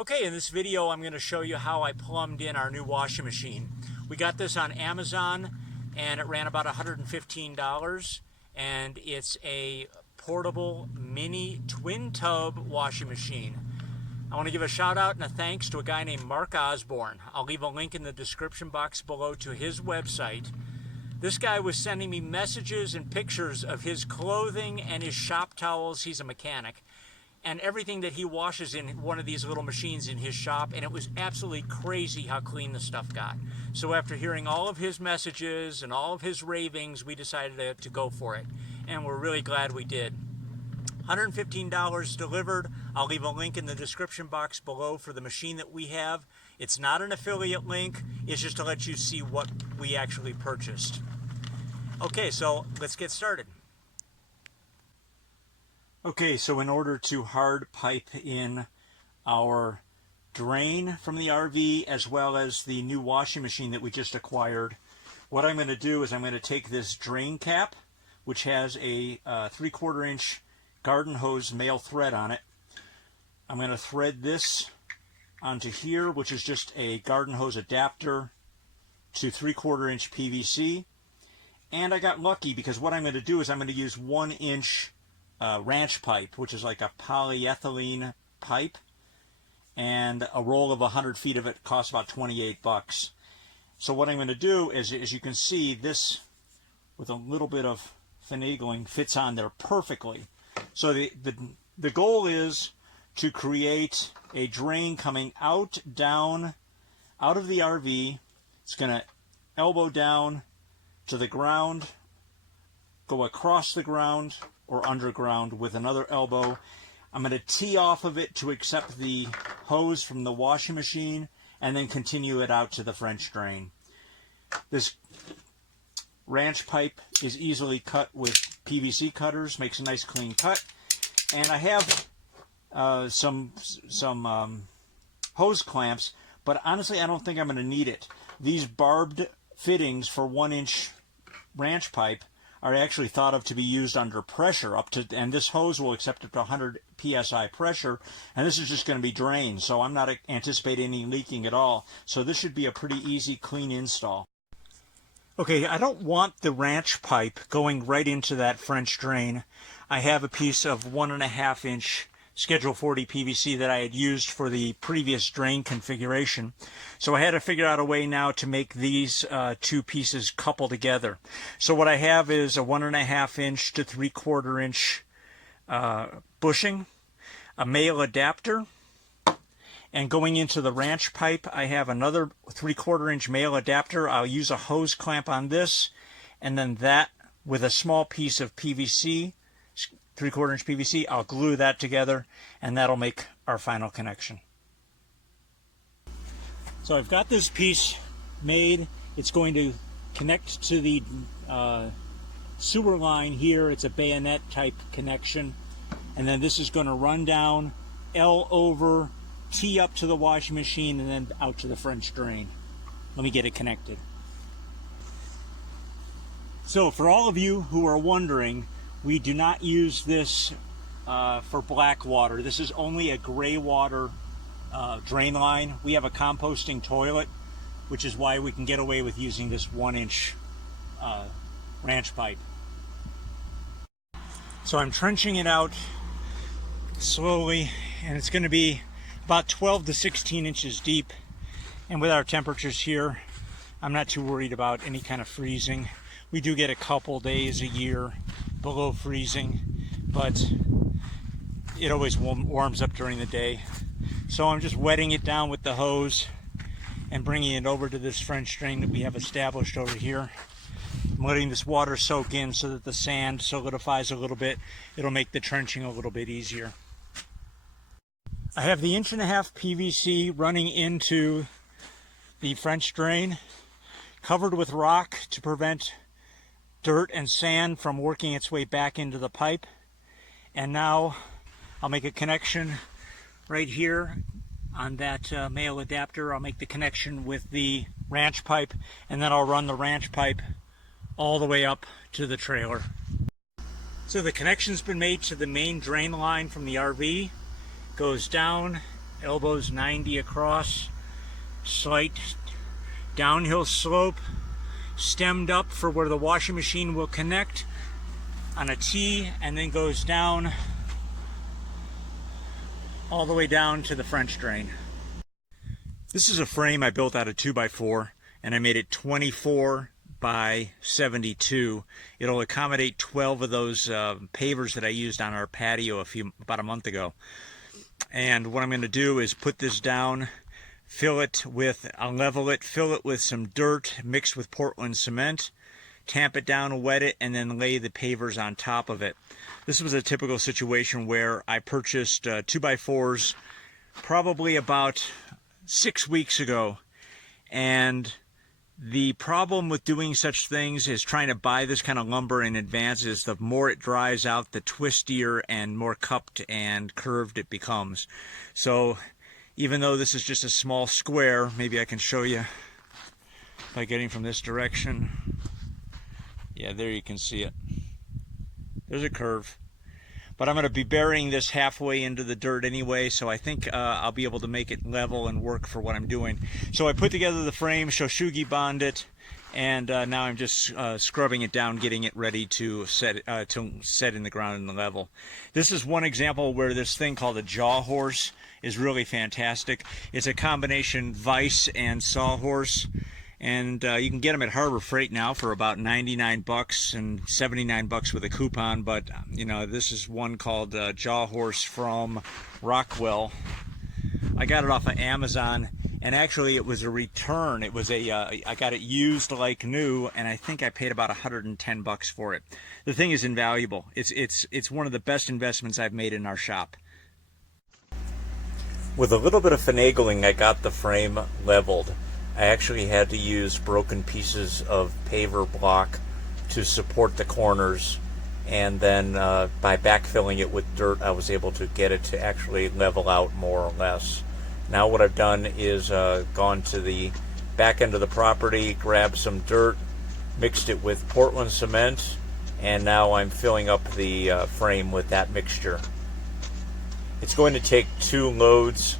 Okay, in this video I'm going to show you how I plumbed in our new washing machine. We got this on Amazon and it ran about $115, and it's a portable mini twin tub washing machine. I want to give a shout out and a thanks to a guy named Mark Osborne. I'll leave a link in the description box below to his website. This guy was sending me messages and pictures of his clothing and his shop towels. He's a mechanic. And everything that he washes in one of these little machines in his shop, and it was absolutely crazy how clean the stuff got. So after hearing all of his messages and all of his ravings, we decided to go for it, and we're really glad we did. $115 delivered. I'll leave a link in the description box below for the machine that we have. It's not an affiliate link, it's just to let you see what we actually purchased. Okay, so let's get started. Okay, so in order to hard pipe in our drain from the RV as well as the new washing machine that we just acquired, what I'm going to do is I'm going to take this drain cap, which has a 3/4 inch garden hose male thread on it. I'm going to thread this onto here, which is just a garden hose adapter to 3/4 inch PVC. And I got lucky because what I'm going to do is I'm going to use 1 inch ranch pipe, which is like a polyethylene pipe, and a roll of 100 feet of it costs about 28 bucks. So what I'm going to do is, as you can see, this with a little bit of finagling fits on there perfectly. So the goal is to create a drain coming out of the RV. It's going to elbow down to the ground, go across the ground or underground with another elbow. I'm going to tee off of it to accept the hose from the washing machine and then continue it out to the French drain. This ranch pipe is easily cut with PVC cutters, makes a nice clean cut. And I have some hose clamps, but honestly I don't think I'm going to need it. These barbed fittings for 1 inch ranch pipe are actually thought of to be used under pressure and this hose will accept up to 100 psi pressure, and this is just going to be drained, so I'm not anticipating any leaking at all. So this should be a pretty easy, clean install. Okay, I don't want the ranch pipe going right into that French drain. I have a piece of 1.5 inch Schedule 40 PVC that I had used for the previous drain configuration. So I had to figure out a way now to make these two pieces couple together. So what I have is a 1.5 inch to 3/4 inch bushing, a male adapter, and going into the ranch pipe I have another 3/4 inch male adapter. I'll use a hose clamp on this, and then that with a small piece of PVC, 3/4 inch PVC, I'll glue that together, and that'll make our final connection. So I've got this piece made. It's going to connect to the sewer line here. It's a bayonet type connection, and then this is going to run down, L over, tee up to the washing machine, and then out to the French drain. Let me get it connected. So for all of you who are wondering, we do not use this for black water. This is only a gray water drain line. We have a composting toilet, which is why we can get away with using this 1 inch ranch pipe. So I'm trenching it out slowly, and it's going to be about 12 to 16 inches deep. And with our temperatures here, I'm not too worried about any kind of freezing. We do get a couple days a year below freezing, but it always warms up during the day. So I'm just wetting it down with the hose and bringing it over to this French drain that we have established over here. I'm letting this water soak in so that the sand solidifies a little bit. It'll make the trenching a little bit easier. I have the 1.5 inch PVC running into the French drain, covered with rock to prevent dirt and sand from working its way back into the pipe. And now I'll make a connection right here on that male adapter. I'll make the connection with the ranch pipe, and then I'll run the ranch pipe all the way up to the trailer. So the connection's been made to the main drain line from the RV, goes down elbows 90 across, slight downhill slope, stemmed up for where the washing machine will connect on a T, and then goes down all the way down to the French drain. This is a frame I built out of 2x4, and I made it 24 by 72. It'll accommodate 12 of those pavers that I used on our patio about a month ago. And what I'm going to do is put this down, I'll level it, fill it with some dirt mixed with Portland cement, tamp it down, wet it, and then lay the pavers on top of it. This was a typical situation where I purchased 2x4s probably about 6 weeks ago, and the problem with doing such things is trying to buy this kind of lumber in advance is the more it dries out, the twistier and more cupped and curved it becomes. So even though this is just a small square, maybe I can show you by getting from this direction. Yeah, there you can see it. There's a curve. But I'm going to be burying this halfway into the dirt anyway, so I think I'll be able to make it level and work for what I'm doing. So I put together the frame, Shoshugi bond it, and now I'm just scrubbing it down, getting it ready to set in the ground in the level. This is one example where this thing called a jaw horse is really fantastic. It's a combination vise and sawhorse. And you can get them at Harbor Freight now for about 99 bucks and 79 bucks with a coupon. But, you know, this is one called Jaw Horse from Rockwell. I got it off of Amazon, and actually it was a return. It was I got it used like new, and I think I paid about 110 bucks for it. The thing is invaluable. It's one of the best investments I've made in our shop. With a little bit of finagling, I got the frame leveled. I actually had to use broken pieces of paver block to support the corners, and then by backfilling it with dirt, I was able to get it to actually level out more or less. Now what I've done is gone to the back end of the property, grabbed some dirt, mixed it with Portland cement, and now I'm filling up the frame with that mixture. It's going to take 2 loads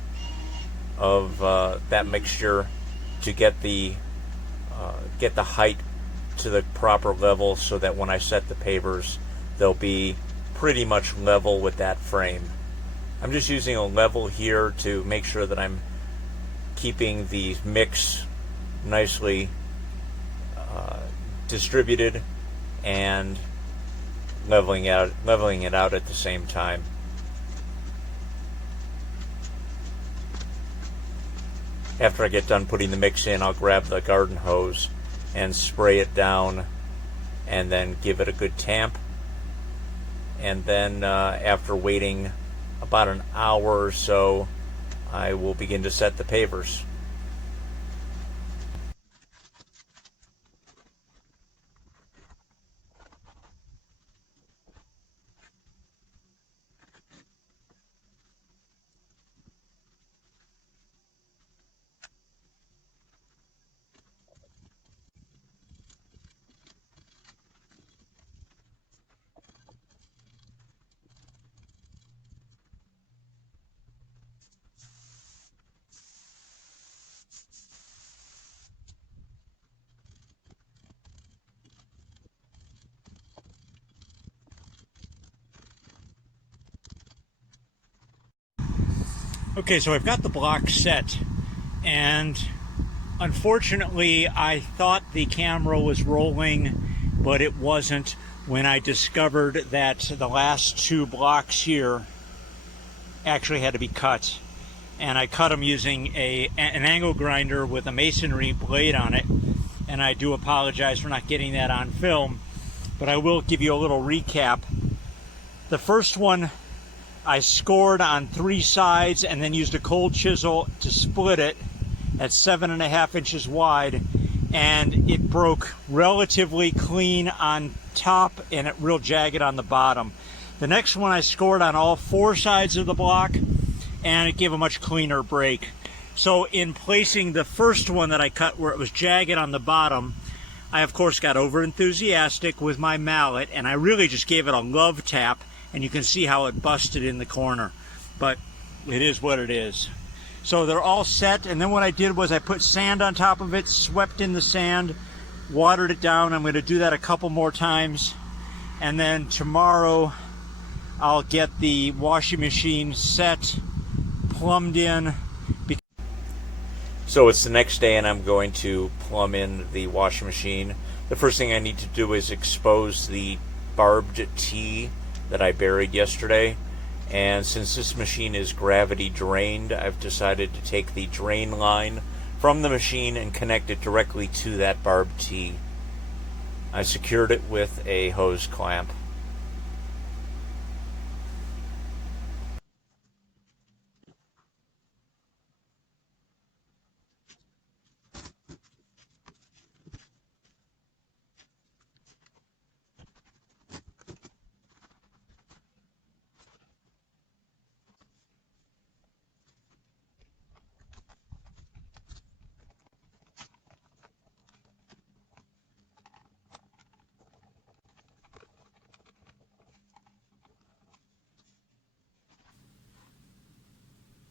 of that mixture to get the height to the proper level, so that when I set the pavers, they'll be pretty much level with that frame. I'm just using a level here to make sure that I'm keeping the mix nicely distributed and leveling it out at the same time. After I get done putting the mix in, I'll grab the garden hose and spray it down, and then give it a good tamp. And then after waiting about an hour or so, I will begin to set the pavers. Okay, so I've got the block set, and unfortunately I thought the camera was rolling, but it wasn't, when I discovered that the last 2 blocks here actually had to be cut. And I cut them using an angle grinder with a masonry blade on it, and I do apologize for not getting that on film, but I will give you a little recap. The first one I scored on 3 sides and then used a cold chisel to split it at 7.5 inches wide, and it broke relatively clean on top and it real jagged on the bottom. The next one I scored on all 4 sides of the block, and it gave a much cleaner break. So in placing the first one that I cut where it was jagged on the bottom, I of course got over enthusiastic with my mallet, and I really just gave it a love tap, and you can see how it busted in the corner. But it is what it is. So they're all set, and then what I did was I put sand on top of it, swept in the sand, watered it down. I'm going to do that a couple more times, and then tomorrow I'll get the washing machine set, plumbed in. So it's the next day and I'm going to plumb in the washing machine. The first thing I need to do is expose the barbed tee that I buried yesterday. And since this machine is gravity drained, I've decided to take the drain line from the machine and connect it directly to that barbed tee. I secured it with a hose clamp.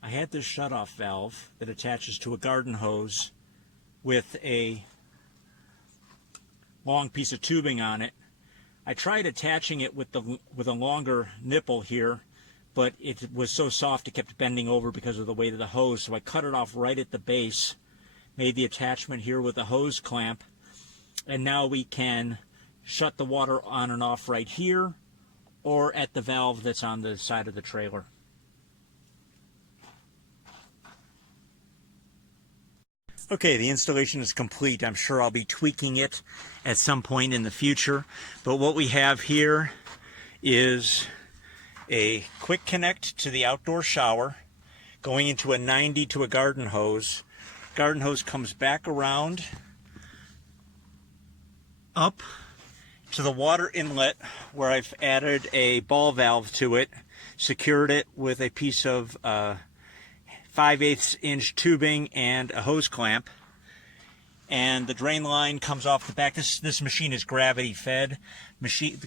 I had this shutoff valve that attaches to a garden hose with a long piece of tubing on it. I tried attaching it with a longer nipple here, but it was so soft it kept bending over because of the weight of the hose. So I cut it off right at the base, made the attachment here with a hose clamp, and now we can shut the water on and off right here or at the valve that's on the side of the trailer. Okay, the installation is complete. I'm sure I'll be tweaking it at some point in the future. But what we have here is a quick connect to the outdoor shower, going into a 90 to a garden hose. Garden hose comes back around up to the water inlet where I've added a ball valve to it, secured it with a piece of 5/8 inch tubing and a hose clamp, and the drain line comes off the back. This machine is gravity fed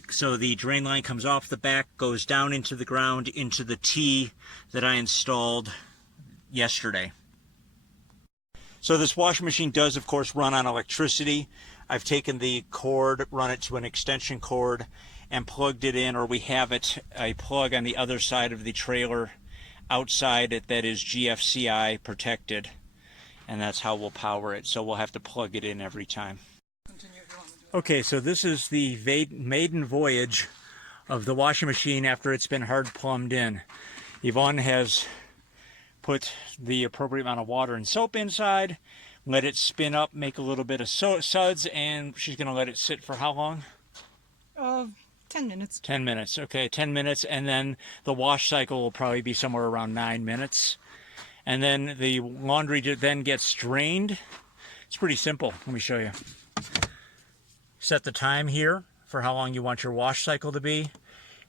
so the drain line comes off the back, goes down into the ground into the tee that I installed yesterday. So this washing machine does of course run on electricity. I've taken the cord, run it to an extension cord, and plugged it in, or we have it a plug on the other side of the trailer outside it that is GFCI protected, and that's how we'll power it. So we'll have to plug it in every time. Okay, so this is the maiden voyage of the washing machine after it's been hard plumbed in. Yvonne has put the appropriate amount of water and soap inside, let it spin up, make a little bit of suds, and she's going to let it sit for how long? 10 minutes. 10 minutes, okay, 10 minutes, and then the wash cycle will probably be somewhere around 9 minutes. And then the laundry then gets drained. It's pretty simple. Let me show you. Set the time here for how long you want your wash cycle to be.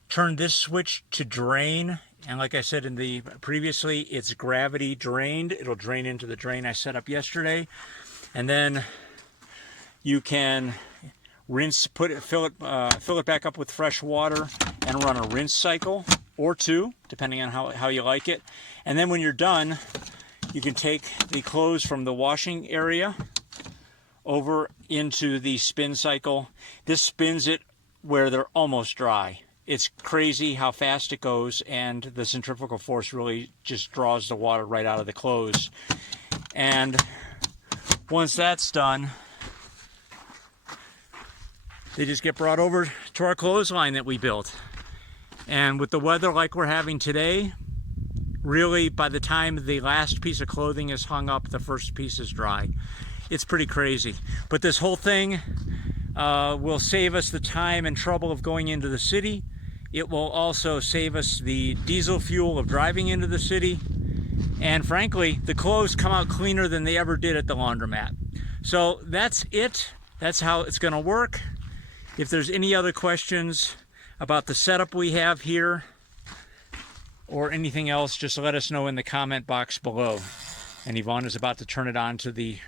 Turn this switch to drain, and like I said in the previously, it's gravity drained. It'll drain into the drain I set up yesterday. And then you can rinse, fill it back up with fresh water and run a rinse cycle or two, depending on how you like it. And then when you're done, you can take the clothes from the washing area over into the spin cycle. This spins it where they're almost dry. It's crazy how fast it goes, and the centrifugal force really just draws the water right out of the clothes. And once that's done, they just get brought over to our clothesline that we built. And with the weather like we're having today, really by the time the last piece of clothing is hung up, the first piece is dry. It's pretty crazy. But this whole thing will save us the time and trouble of going into the city. It will also save us the diesel fuel of driving into the city. And frankly, the clothes come out cleaner than they ever did at the laundromat. So that's it. That's how it's going to work. If there's any other questions about the setup we have here or anything else, just let us know in the comment box below. And Yvonne is about to turn it on to the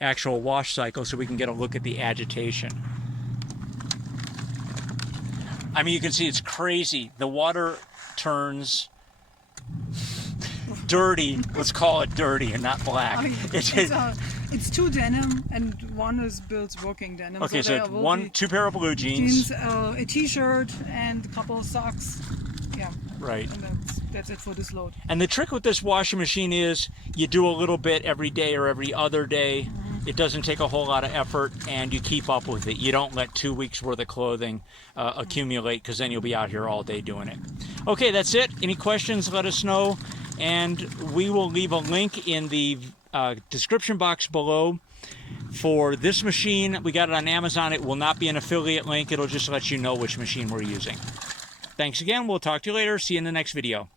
actual wash cycle so we can get a look at the agitation. I mean, you can see it's crazy. The water turns dirty. Let's call it dirty and not black. It's two denim and one is Bill's working denim. Okay, so there it's will be two pair of blue jeans. a t-shirt and a couple of socks. Yeah. Right. And that's it for this load. And the trick with this washing machine is you do a little bit every day or every other day. It doesn't take a whole lot of effort, and you keep up with it. You don't let 2 weeks worth of clothing accumulate, because then you'll be out here all day doing it. Okay, that's it. Any questions, let us know. And we will leave a link in the description box below for this machine. We got it on Amazon. It will not be an affiliate link. It'll just let you know which machine we're using. Thanks again. We'll talk to you later. See you in the next video.